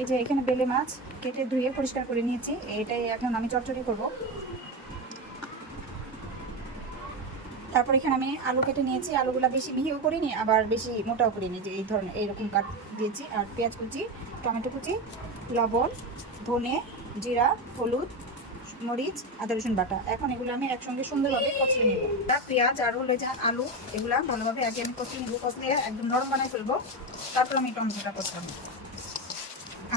এই যে এখানে বেলে মাছ কেটে ধুয়ে পরিষ্কার করে নিয়েছি, এটাই এখন আমি চচ্চড়ি করব। তারপর এখানে আমি আলু কেটে নিয়েছি, আলুগুলা বেশি মিহিও করিনি আবার বেশি মোটাও করিনি, যে এই ধরনের এইরকম কাট দিয়েছি। আর পেঁয়াজ কুচি, টমেটো কুচি, লবণ, ধনে, জিরা, হলুদ, মরিচ, আদা রসুন বাটা। এখন এগুলো আমি একসঙ্গে সুন্দরভাবে কচলে নেব। পেঁয়াজ আর হলো যে আলু, এগুলা ভালোভাবে আগে আমি কচলে নেব, কচলে একদম নরম বানাই ফেলবো, তারপর আমি টমেটোটা কচলাম।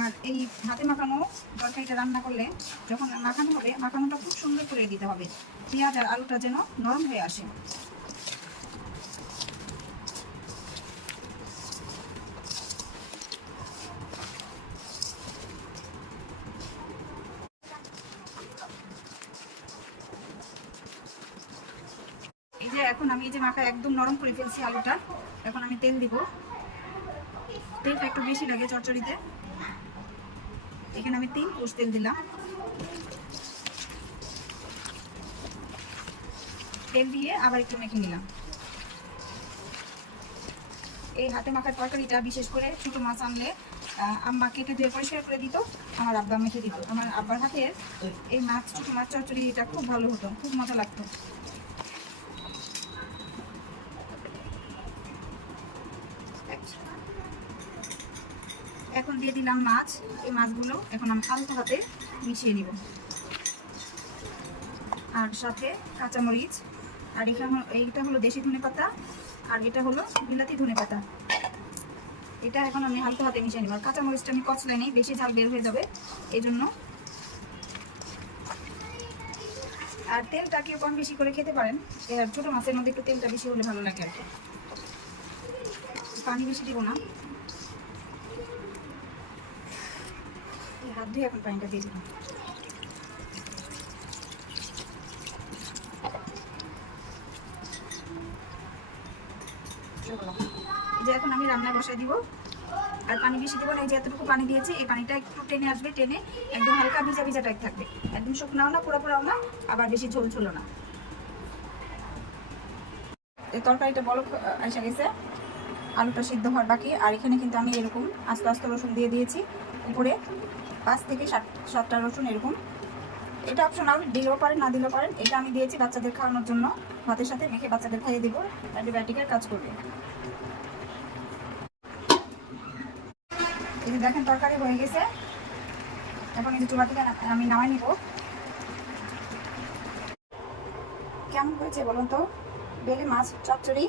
আর এই হাতে মাখানো তরকারিটা রান্না করলে যখন মাখানো হবে, মাখানোটা খুব সুন্দর করে দিতে হবে, পেঁয়াজ আর আলুটা যেন নরম হয়ে আসে। এই যে এখন আমি এই যে মাখা একদম নরম করে ফেলছি আলুটা, এখন আমি তেল দিব। তেলটা একটু বেশি লাগে চচ্চড়িতে, এখানে আমি 3 কোষ তেল দিলাম। তেল দিয়ে আবার একটু মেখে নিলাম। এই হাতে মাখার তরকারিটা বিশেষ করে ছোট মাছ আনলে আম্মা কেটে ধুয়ে পরিষ্কার করে দিত, আমার আব্বা মেখে দিত। আমার আব্বার হাতের এই মাছ, ছোট মাছ চচ্চড়ি, এটা খুব ভালো হতো, খুব মজা লাগতো। এখন দিয়ে দিলাম মাছ, এই মাছগুলো এখন আমি হালকা হাতে মিশিয়ে নিব। আর সাথে কাঁচামরিচ, আর এখানে এইটা হলো দেশি ধনেপাতা, আর এটা হলো বিলাতি ধনেপাতা। এটা এখন আমি হালকা হাতে মিশিয়ে নিব। আর কাঁচামরিচটা আমি কচলাই নেই, বেশি ঝাল বের হয়ে যাবে এই জন্য। আর তেলটা কেউ কম বেশি করে খেতে পারেন, আর ছোটো মাছের মধ্যে একটু তেলটা বেশি হলে ভালো লাগে আর কি। পানি বেশি দিব না, হাত ধুয়ে এখন পানিটা দিয়ে দিলাম। এই যে এখন আমি রান্নায় বসাই দিব, আর পানি বেশি দিব না। এই যে এতটুকু পানি দিয়েছি, এই পানিটা একটু টেনে আসবে, টেনে একদম হালকা ভিজা ভিজা টাইপ থাকবে, একদম শুকনাও না, পুরো পুরাও না, আবার বেশি ঝোল ঝোল না। এই তরকারিটা বলক এসে গেছে, আলুটা সিদ্ধ হওয়ার বাকি। আর এখানে কিন্তু আমি এরকম আস্তে আস্তে রসুন দিয়ে দিয়েছি উপরে, 5 থেকে 7টা রসুন এরকম। এটা অপশনাল, দিলেও পারেন না দিলেও পারেন। এটা আমি দিয়েছি বাচ্চাদের খাওয়ানোর জন্য, ভাতের সাথে মেখে বাচ্চাদের খাইয়ে দিব, অ্যান্টিবায়োটিকের কাজ করবে। এই যে দেখেন তরকারি হয়ে গেছে, এখন এই যে চুলা থেকে আমি নামাই নিব। কেমন হয়েছে বলুন তো বেলে মাছ চচ্চড়ি?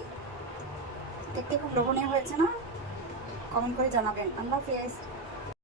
দেখতে খুব লোভনীয় হয়েছে না? কমেন্ট করে জানাবেন। আল্লাহ হাফেজ।